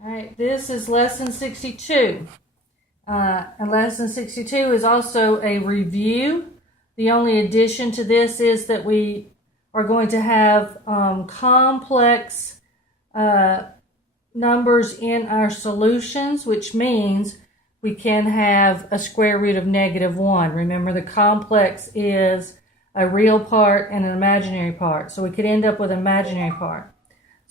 All right, this is lesson 62. And lesson 62 is also a review. The only addition to this is that we are going to have complex numbers in our solutions, which means we can have a square root of -1. Remember, the complex is a real part and an imaginary part. So we could end up with an imaginary part.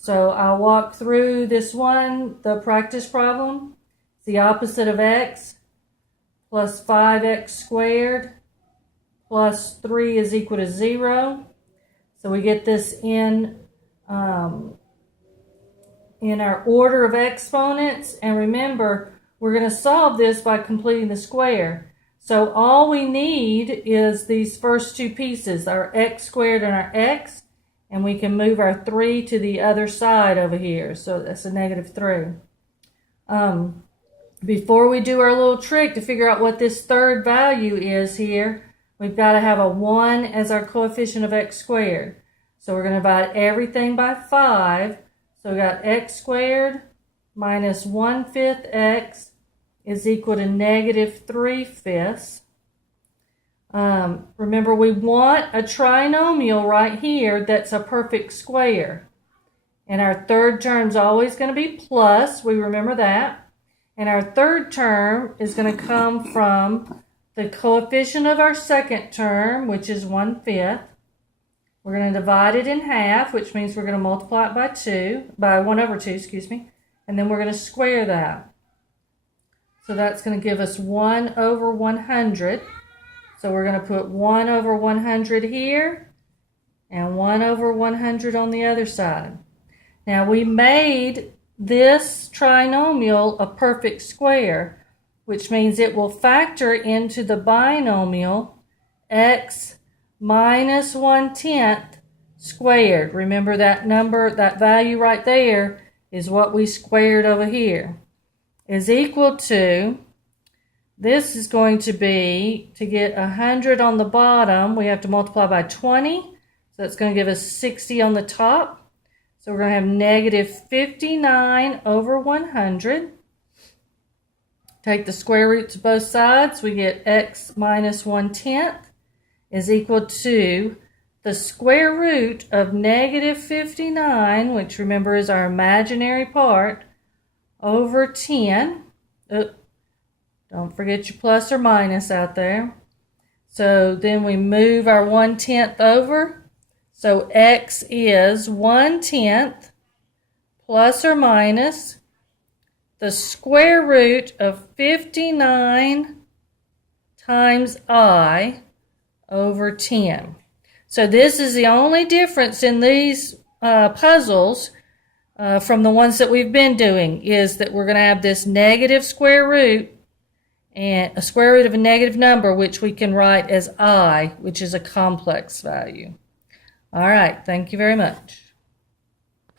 So I'll walk through this one, the practice problem. It's the opposite of x, plus 5x squared plus 3 is equal to 0. So we get this in our order of exponents. And remember, we're going to solve this by completing the square. So all we need is these first two pieces, our x squared and our x. And we can move our 3 to the other side over here. So that's a -3. Before we do our little trick to figure out what this third value is here, we've got to have a 1 as our coefficient of x squared. So we're going to divide everything by 5. So we got x squared minus 1/5 x is equal to -3/5. Remember, we want a trinomial right here that's a perfect square. And our third term is always going to be plus. We remember that. And our third term is going to come from the coefficient of our second term, which is 1/5. We're going to divide it in half, which means we're going to multiply it by 1/2, excuse me. And then we're going to square that. So that's going to give us 1/100. So we're going to put 1/100 here and 1/100 on the other side. Now we made this trinomial a perfect square, which means it will factor into the binomial x minus 1/10 squared. Remember that number, that value right there is what we squared over here, is equal to, this is going to be, to get 100 on the bottom, we have to multiply by 20. So that's going to give us 60 on the top. So we're going to have -59/100. Take the square root to both sides. We get x minus 1/10 is equal to the square root of -59, which remember is our imaginary part, over 10. Don't forget your plus or minus out there. So then we move our 1/10 over. So x is 1/10 plus or minus the square root of 59 times I over 10. So this is the only difference in these puzzles from the ones that we've been doing, is that we're going to have this negative square root and a square root of a negative number, which we can write as I, which is a complex value. All right, thank you very much.